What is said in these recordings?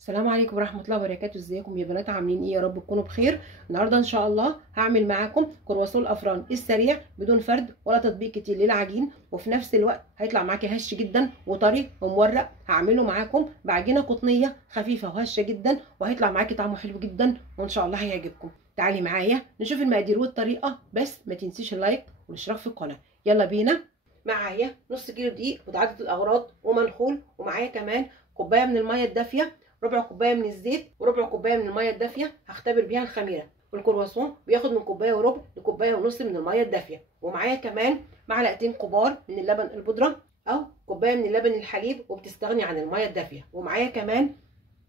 السلام عليكم ورحمة الله وبركاته. ازيكم يا بنات؟ عاملين ايه؟ يا رب تكونوا بخير. النهارده ان شاء الله هعمل معاكم كرواسون الافران السريع بدون فرد ولا تطبيق كتير للعجين، وفي نفس الوقت هيطلع معاكي هش جدا وطري ومورق. هعمله معاكم بعجينه قطنيه خفيفه وهشه جدا، وهيطلع معاكي طعمه حلو جدا وان شاء الله هيعجبكم. تعالي معايا نشوف المقادير والطريقه، بس ما تنسيش اللايك والاشتراك في القناه. يلا بينا. معايا نص كيلو دقيق متعدد الاغراض ومنخول، ومعايا كمان كوبايه من الميه الدافيه، ربع كوبايه من الزيت، وربع كوبايه من الميه الدافيه هختبر بيها الخميره. والكرواسون بياخد من كوبايه وربع لكوبايه ونص من الميه الدافيه. ومعايا كمان معلقتين كبار من اللبن البودره او كوبايه من اللبن الحليب وبتستغني عن الميه الدافيه. ومعايا كمان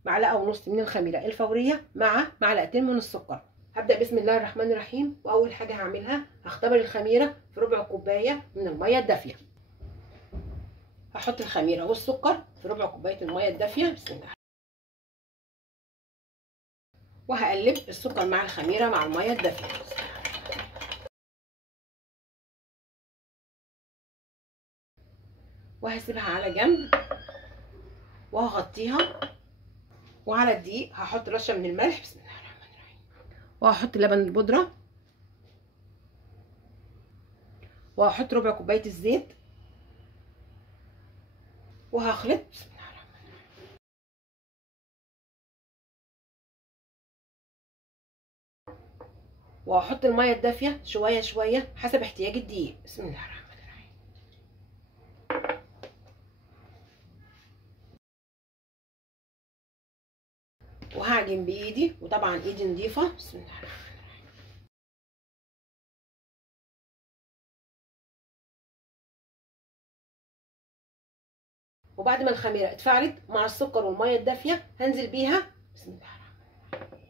معلقه ونص من الخميره الفوريه مع معلقتين من السكر. هبدا بسم الله الرحمن الرحيم. واول حاجه هعملها هختبر الخميره في ربع كوبايه من الميه الدافيه. هحط الخميره والسكر في ربع كوبايه الميه الدافيه. بسم الله. وهقلب السكر مع الخميره مع الميه الدافيه، وهسيبها على جنب وهغطيها. وعلى الدقيق هحط رشه من الملح. بسم الله الرحمن الرحيم. وهحط لبن البودره، وهحط ربع كوبايه الزيت، وهخلط. بسم الله الرحمن الرحيم. وهحط الميه الدافيه شويه شويه حسب احتياج الدقيق. بسم الله الرحمن الرحيم. وهعجن بايدي، وطبعا ايدي نظيفه. بسم الله الرحمن الرحيم. وبعد ما الخميره اتفعلت مع السكر والميه الدافيه هنزل بيها. بسم الله الرحمن الرحيم.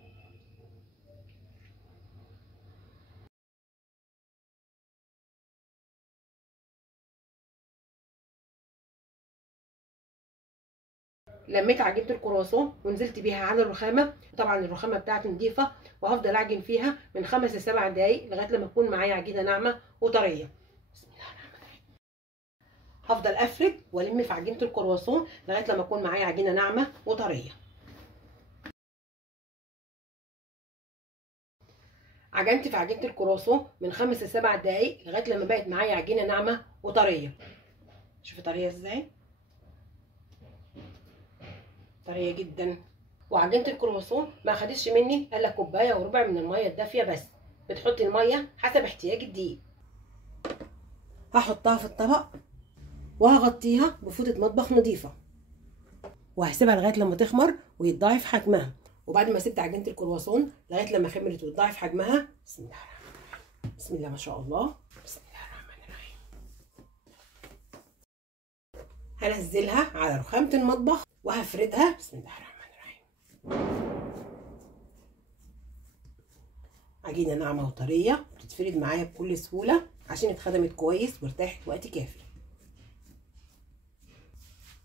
لميت عجينه الكرواسون ونزلت بيها على الرخامه. طبعا الرخامه بتاعتي نضيفه، وهفضل اعجن فيها من 5 ل 7 دقايق لغايه لما تكون معايا عجينه ناعمه وطريه. بسم الله الرحمن الرحيم. هفضل افرد والم في عجينه الكرواسون لغايه لما تكون معايا عجينه ناعمه وطريه. عجنت في عجينه الكرواسون من 5 ل 7 دقايق لغايه لما بقت معايا عجينه ناعمه وطريه. شوفي طريه ازاي، طريه جدا. وعجينه الكرواسون ما خدتش مني الا كوبايه وربع من الميه الدافيه بس. بتحطي الميه حسب احتياج الدقيق. هحطها في الطبق وهغطيها بفوطه مطبخ نظيفه، وهسيبها لغايه لما تخمر ويتضاعف حجمها. وبعد ما سبت عجينه الكرواسون لغايه لما خمرت وتضاعف حجمها، بسم الله الرحمن الرحيم. بسم الله ما شاء الله. بسم الله الرحمن الرحيم. هنزلها على رخامه المطبخ وهفردها. بسم الله الرحمن الرحيم. عجينه ناعمه وطريه بتتفرد معايا بكل سهوله عشان اتخدمت كويس وارتاحت وقت كافي.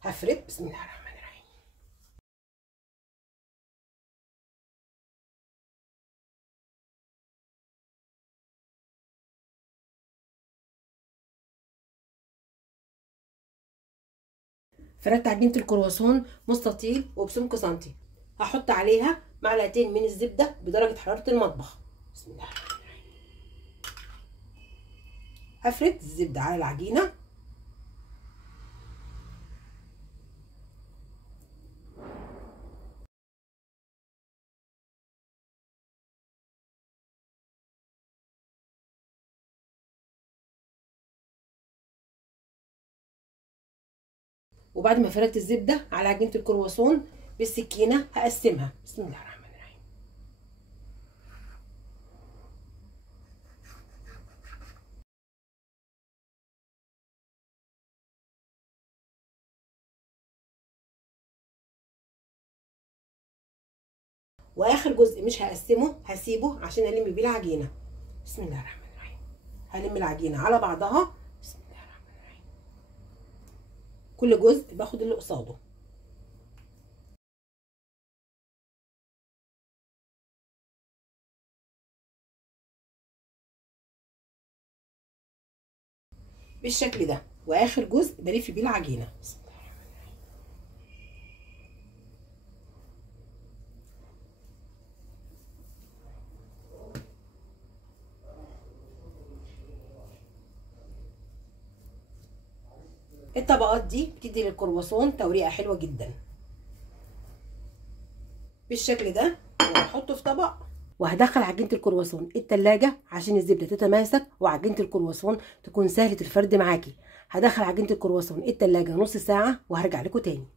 هفرد. بسم الله الرحمن الرحيم. فردت عجينه الكرواسون مستطيل وبسمك سنتي. هحط عليها معلقتين من الزبده بدرجه حراره المطبخ. بسم الله الرحمن الرحيم. هفرد الزبده على العجينه، وبعد ما فردت الزبده على عجينه الكرواسون بالسكينه هقسمها. بسم الله الرحمن الرحيم. واخر جزء مش هقسمه، هسيبه عشان الم بيه العجينه. بسم الله الرحمن الرحيم. هلم العجينه على بعضها. بسم الله الرحمن الرحيم. كل جزء باخد اللي قصاده. بالشكل ده، واخر جزء بلف بيه العجينه. بسم الله الرحمن الرحيم. الطبقات دي بتدي للكرواسون توريقه حلوه جدا بالشكل ده. وهحطه في طبق، وهدخل عجينه الكرواسون التلاجة عشان الزبده تتماسك وعجينه الكرواسون تكون سهله الفرد معاكي. هدخل عجينه الكرواسون التلاجة نص ساعه وهرجع لكم تاني.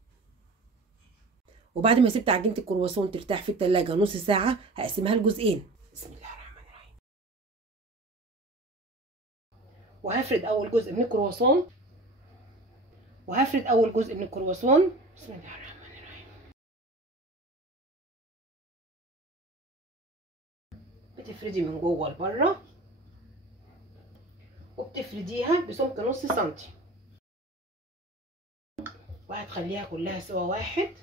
وبعد ما سبت عجينه الكرواسون ترتاح في التلاجة نص ساعه هقسمها لجزئين. بسم الله الرحمن الرحيم. وهفرد اول جزء من الكرواسون بسم الله الرحمن الرحيم. بتفردي من جوه لبره، وبتفرديها بسمك نص سنتي، وهتخليها كلها سوا واحد.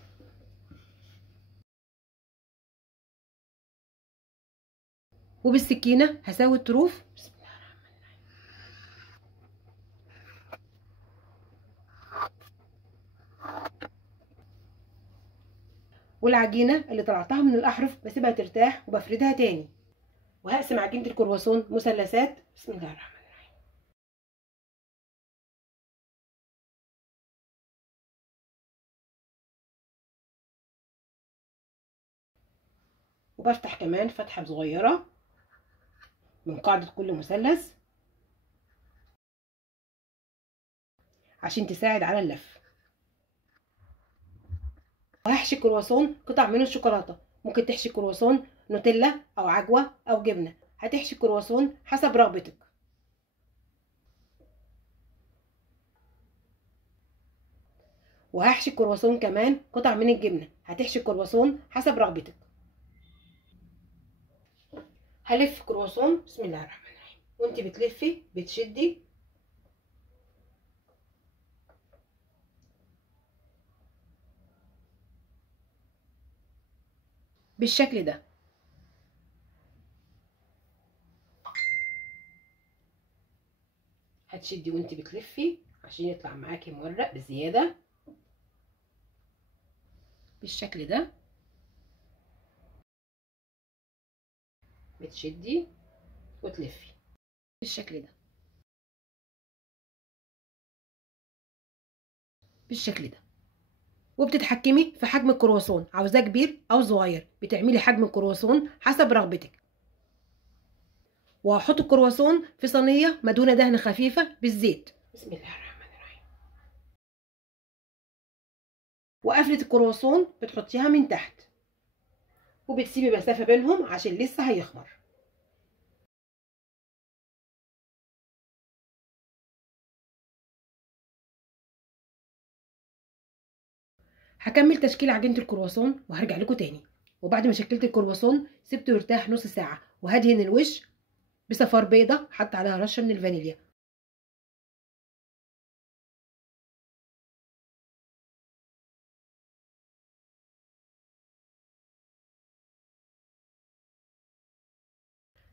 وبالسكينه هساوي الطروف. بسم الله الرحمن الرحيم. والعجينه اللي طلعتها من الاحرف بسيبها ترتاح وبفردها تاني. وهقسم عجينه الكرواسون مثلثات. بسم الله الرحمن الرحيم. وبفتح كمان فتحه صغيره من قاعده كل مثلث عشان تساعد على اللف. وهحشي الكرواسون قطع من الشوكولاته. ممكن تحشي الكرواسون نوتيلا او عجوه او جبنه، هتحشي الكرواسون حسب رغبتك. وهحشي الكرواسون كمان قطع من الجبنه، هتحشي الكرواسون حسب رغبتك. هلف كرواسون. بسم الله الرحمن الرحيم. وانت بتلفي بتشدي بالشكل ده. هتشدي وانت بتلفي عشان يطلع معاكي مورق بزياده بالشكل ده. بتشدي وتلفي بالشكل ده وبتتحكمي في حجم الكرواسون، عاوزاه كبير او صغير بتعملي حجم الكرواسون حسب رغبتك. وهحط الكرواسون في صينيه مدهونه دهنه خفيفه بالزيت. بسم الله الرحمن الرحيم. وقفله الكرواسون بتحطيها من تحت، وبتسيبي مسافه بينهم عشان لسه هيخمر. هكمل تشكيل عجينه الكرواسون وهرجع لكم تاني. وبعد ما شكلت الكرواسون سبته يرتاح نص ساعه، وهدهن الوش بصفار بيضه حط عليها رشه من الفانيليا.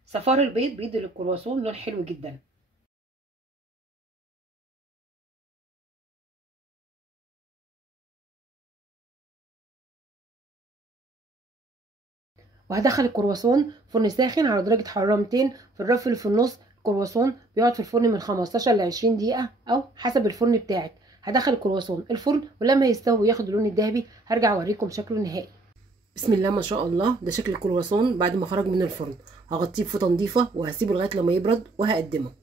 صفار البيض بيدي للكرواسون لون حلو جدا. وهدخل الكرواسون فرن ساخن على درجه حراره 200 في الرف اللي في النص. الكرواسون بيقعد في الفرن من 15 ل 20 دقيقه او حسب الفرن بتاعك. هدخل الكرواسون الفرن، ولما يستوي وياخد اللون الذهبي هرجع اوريكم شكله النهائي. بسم الله ما شاء الله، ده شكل الكرواسون بعد ما خرج من الفرن. هغطيه بفوطه نضيفه وهسيبه لغايه لما يبرد وهقدمه.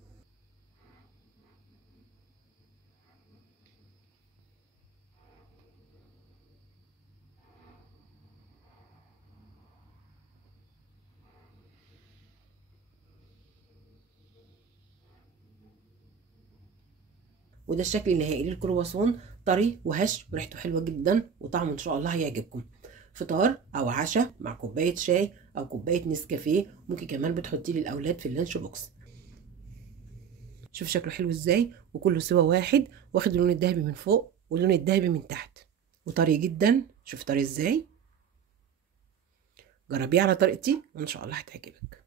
وده الشكل النهائي للكرواسون، طري وهش وريحته حلوه جدا وطعمه ان شاء الله هيعجبكم. فطار او عشاء مع كوبايه شاي او كوبايه نسكافيه. ممكن كمان بتحطيه للاولاد في اللانش بوكس. شوف شكله حلو ازاي، وكله سوا واحد، واخد اللون الذهبي من فوق واللون الذهبي من تحت، وطري جدا. شوف طري ازاي. جربيه على طريقتي وان شاء الله هتعجبك.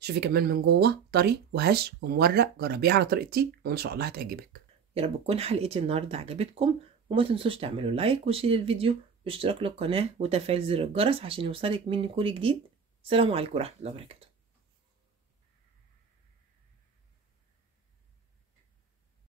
شوفي كمان من جوه طري وهش ومورق. جربيه على طريقتي وان شاء الله هتعجبك. يا رب تكون حلقتي النهارده عجبتكم، وما تنسوش تعملوا لايك وشير الفيديو واشتراك للقناه وتفعيل زر الجرس عشان يوصلك مني كل جديد. السلام عليكم ورحمه الله وبركاته.